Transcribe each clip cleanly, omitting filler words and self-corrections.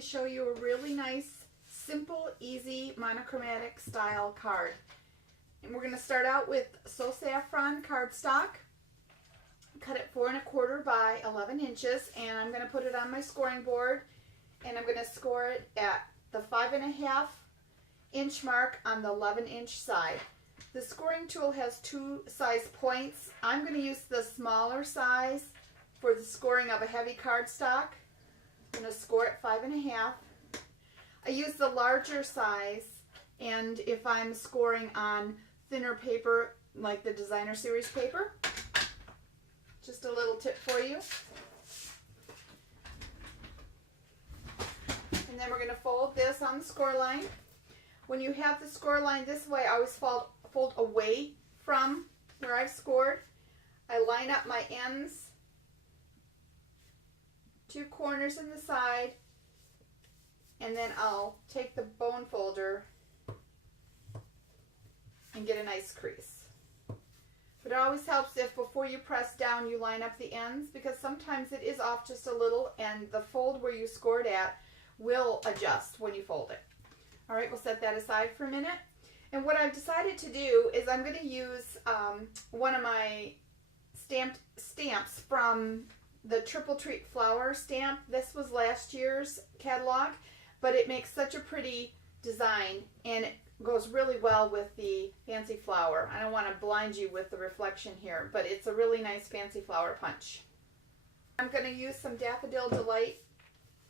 to show you a really nice, simple, easy, monochromatic style card. And we're going to start out with So Saffron cardstock. Cut it 4 1/4 by 11 inches, and I'm going to put it on my scoring board, and I'm going to score it at the 5 1/2 inch mark on the 11-inch side. The scoring tool has 2 size points. I'm going to use the smaller size for the scoring of a heavy cardstock. I'm going to score at 5 1/2. I use the larger size, and if I'm scoring on thinner paper like the designer series paper, just a little tip for you. And then we're going to fold this on the score line. When you have the score line this way, I always fold away from where I've scored. I line up my ends, 2 corners in the side, and then I'll take the bone folder and get a nice crease. But it always helps if before you press down you line up the ends, because sometimes it is off just a little and the fold where you scored at will adjust when you fold it. Alright, we'll set that aside for a minute. And what I've decided to do is I'm going to use one of my stamps from the Triple Treat Flower stamp. This was last year's catalog, but it makes such a pretty design and it goes really well with the fancy flower. I don't want to blind you with the reflection here, but it's a really nice fancy flower punch. I'm going to use some Daffodil Delight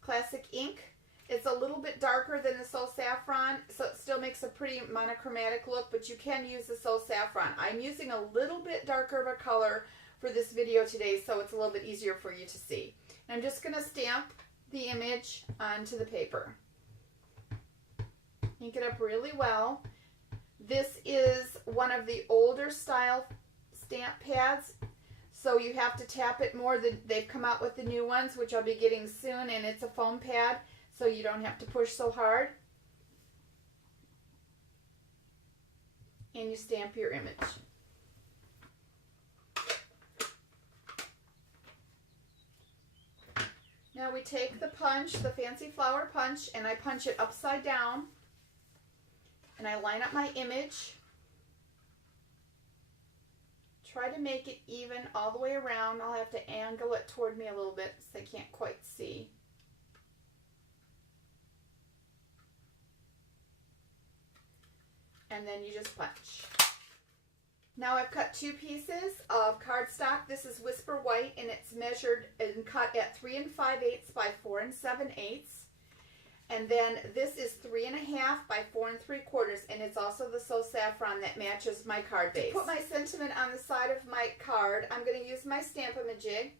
Classic ink. It's a little bit darker than the So Saffron, so it still makes a pretty monochromatic look, but you can use the So Saffron. I'm using a little bit darker of a color for this video today, so it's a little bit easier for you to see. And I'm just going to stamp the image onto the paper. Ink it up really well. This is one of the older style stamp pads, so you have to tap it more. They've come out with the new ones, which I'll be getting soon, and it's a foam pad, so you don't have to push so hard. And you stamp your image. Now we take the punch, the fancy flower punch, and I punch it upside down. And I line up my image. Try to make it even all the way around. I'll have to angle it toward me a little bit so I can't quite see. And then you just punch. Now I've cut 2 pieces of cardstock. This is Whisper White, and it's measured and cut at 3 5/8 by 4 7/8. And then this is 3 1/2 by 4 3/4, and it's also the So Saffron that matches my card base. To put my sentiment on the side of my card, I'm going to use my Stamp-A-Majig.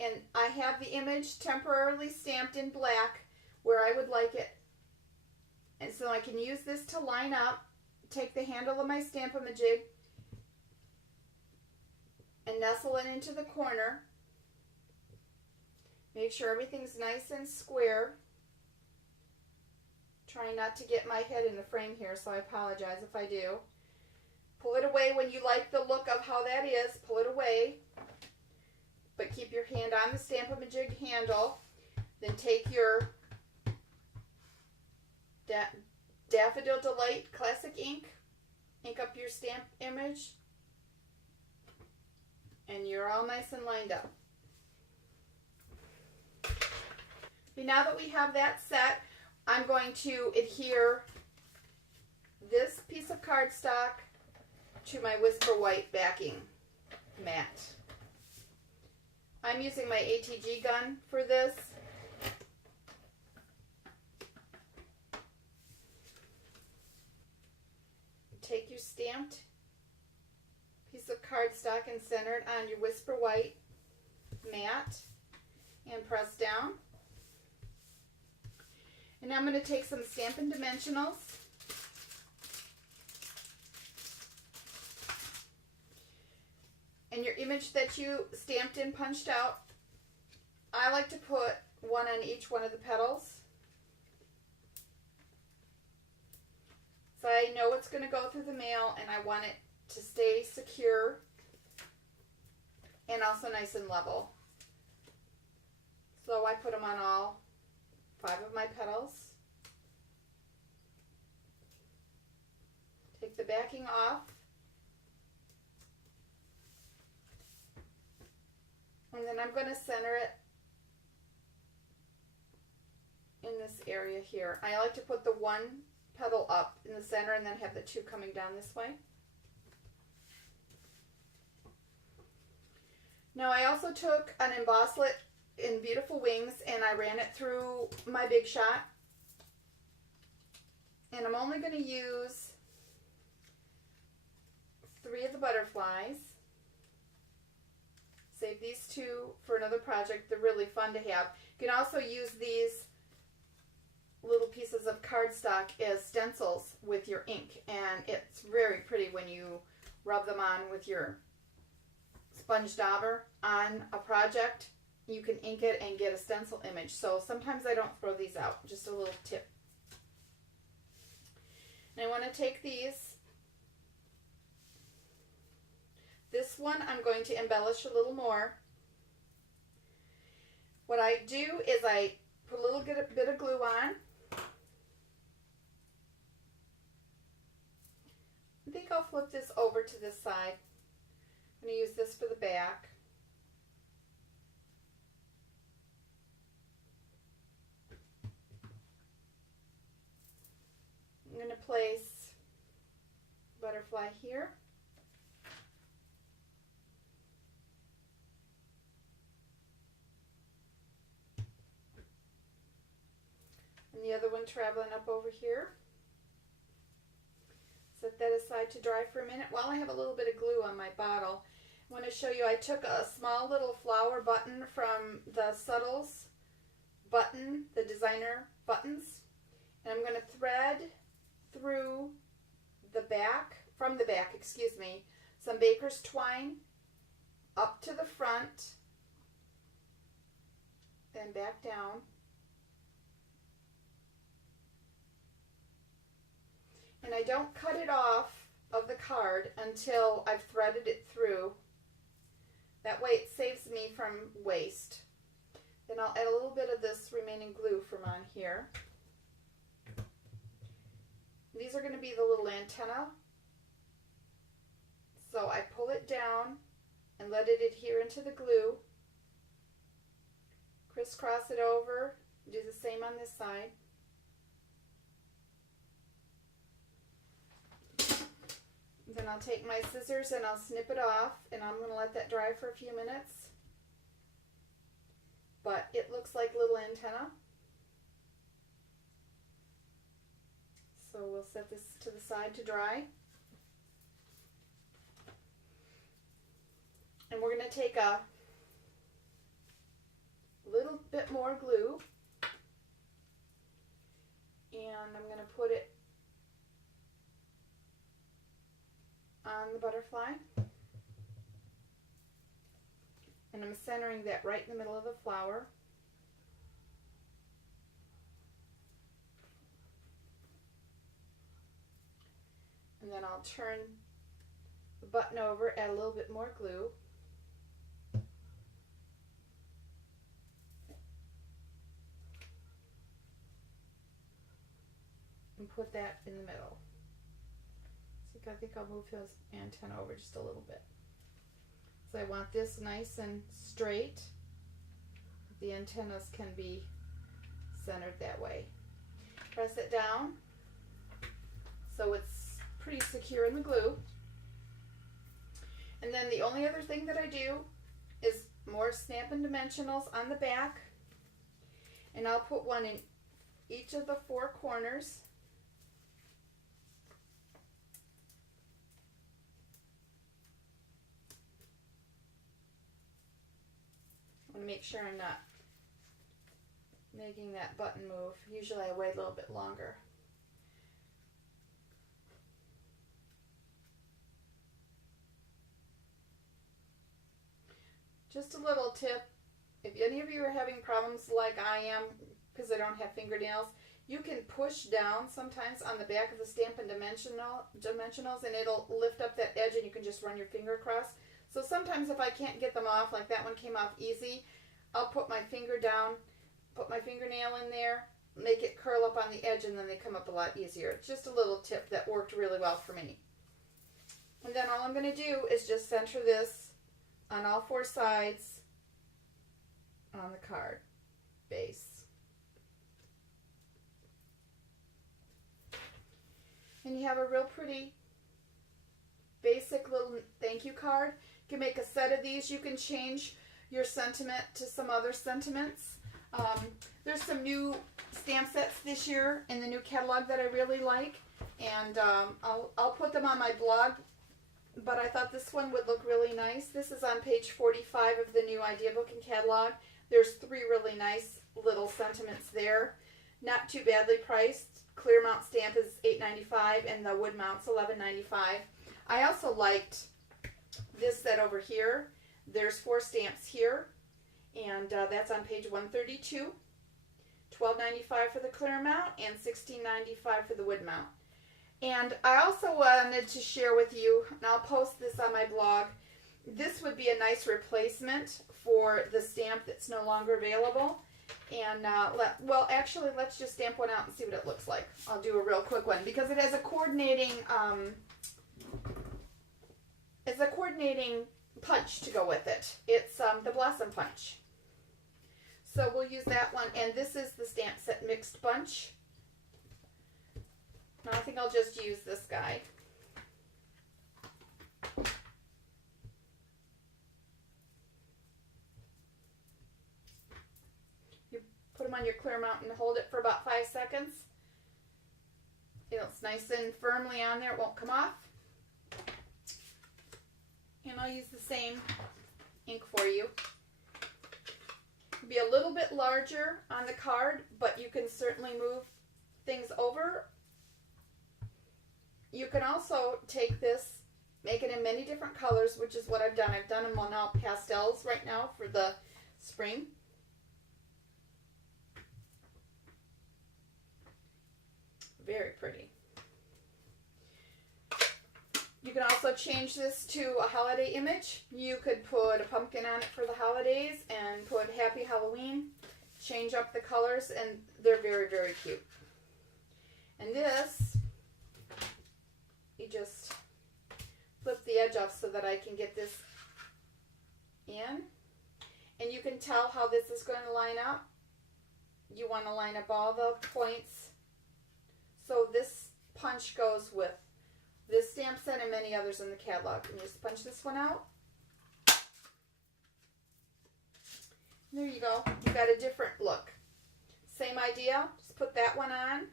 And I have the image temporarily stamped in black where I would like it. And so I can use this to line up, take the handle of my Stamp-A-Majig, and nestle it into the corner. Make sure everything's nice and square. Trying not to get my head in the frame here, so I apologize if I do. Pull it away when you like the look of how that is. Pull it away. But keep your hand on the Stamp-A-Majig handle. Then take your Daffodil Delight Classic ink. Ink up your stamp image. And you're all nice and lined up. Okay, now that we have that set, I'm going to adhere this piece of cardstock to my Whisper White backing mat. I'm using my ATG gun for this. Take your stamped piece of cardstock and center it on your Whisper White mat and press down. And now I'm going to take some Stampin' Dimensionals and your image that you stamped and punched out. I like to put one on each one of the petals. So I know it's going to go through the mail and I want it to stay secure and also nice and level. So I put them on all 5 of my petals. Take the backing off. And then I'm going to center it in this area here. I like to put the 1 petal up in the center and then have the 2 coming down this way. Now I also took an embosslet in Beautiful Wings and I ran it through my Big Shot. And I'm only going to use 3 of the butterflies. Save these 2 for another project. They're really fun to have. You can also use these little pieces of cardstock as stencils with your ink, and it's very pretty when you rub them on with your sponge dauber on a project. You can ink it and get a stencil image. So sometimes I don't throw these out. Just a little tip. And I want to take these. This one I'm going to embellish a little more. What I do is I put a little bit of glue on. I think I'll flip this over to this side. I'm going to use this for the back. I'm going to place butterfly here. And the other one traveling up over here. Set that aside to dry for a minute while I have a little bit of glue on my bottle. I want to show you I took a small little flower button from the Subtles button, the designer buttons, and I'm going to thread through the back, from the back, excuse me, some baker's twine up to the front, then back down. And I don't cut it off of the card until I've threaded it through. That way it saves me from waste. Then I'll add a little bit of this remaining glue from on here. These are going to be the little antenna. So I pull it down and let it adhere into the glue. Crisscross it over. Do the same on this side. Then I'll take my scissors and I'll snip it off, and I'm going to let that dry for a few minutes. But it looks like little antenna. So we'll set this to the side to dry. And we're going to take a little bit more glue, and I'm going to put it on the butterfly, and I'm centering that right in the middle of the flower. And then I'll turn the button over, add a little bit more glue. And put that in the middle. I think I'll move his antenna over just a little bit. So I want this nice and straight. The antennas can be centered that way. Press it down so it's pretty secure in the glue. And then the only other thing that I do is more Stampin' Dimensionals on the back. And I'll put one in each of the 4 corners. I want to make sure I'm not making that button move. Usually I wait a little bit longer. Just a little tip, if any of you are having problems like I am because I don't have fingernails, you can push down sometimes on the back of the Stampin' Dimensionals and it'll lift up that edge and you can just run your finger across. So sometimes if I can't get them off, like that one came off easy, I'll put my finger down, put my fingernail in there, make it curl up on the edge, and then they come up a lot easier. It's just a little tip that worked really well for me. And then all I'm going to do is just center this on all four sides on the card base. And you have a real pretty basic little thank you card. You can make a set of these. You can change your sentiment to some other sentiments. There's some new stamp sets this year in the new catalog that I really like, and I'll put them on my blog, but I thought this one would look really nice. This is on page 45 of the new idea book and catalog. There's 3 really nice little sentiments there. Not too badly priced. Clear mount stamp is $8.95 and the wood mount's $11.95. I also liked this set over here. There's 4 stamps here, and that's on page 132. $12.95 for the clear mount and $16.95 for the wood mount. And I also wanted to share with you, and I'll post this on my blog, this would be a nice replacement for the stamp that's no longer available. And, well, actually, let's just stamp one out and see what it looks like. I'll do a real quick one because it has a coordinating, punch to go with it. It's the Blossom Punch. So we'll use that one. And this is the stamp set mixed bunch. Now I think I'll just use this guy. Put them on your clear mount and hold it for about 5 seconds. It's nice and firmly on there. It won't come off. And I'll use the same ink for you. It'll be a little bit larger on the card, but you can certainly move things over. You can also take this, make it in many different colors, which is what I've done. I've done them on all pastels right now for the spring. Very pretty. You can also change this to a holiday image. You could put a pumpkin on it for the holidays and put Happy Halloween. Change up the colors, and they're very, very cute. And this, you just flip the edge off so that I can get this in. And you can tell how this is going to line up. You want to line up all the points. So this punch goes with this stamp set and many others in the catalog. And just punch this one out. There you go. You've got a different look. Same idea. Just put that one on.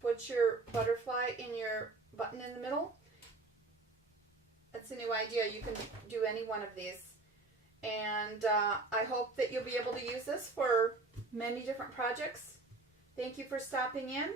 Put your butterfly in your button in the middle. That's a new idea. You can do any one of these. And I hope that you'll be able to use this for many different projects. Thank you for stopping in.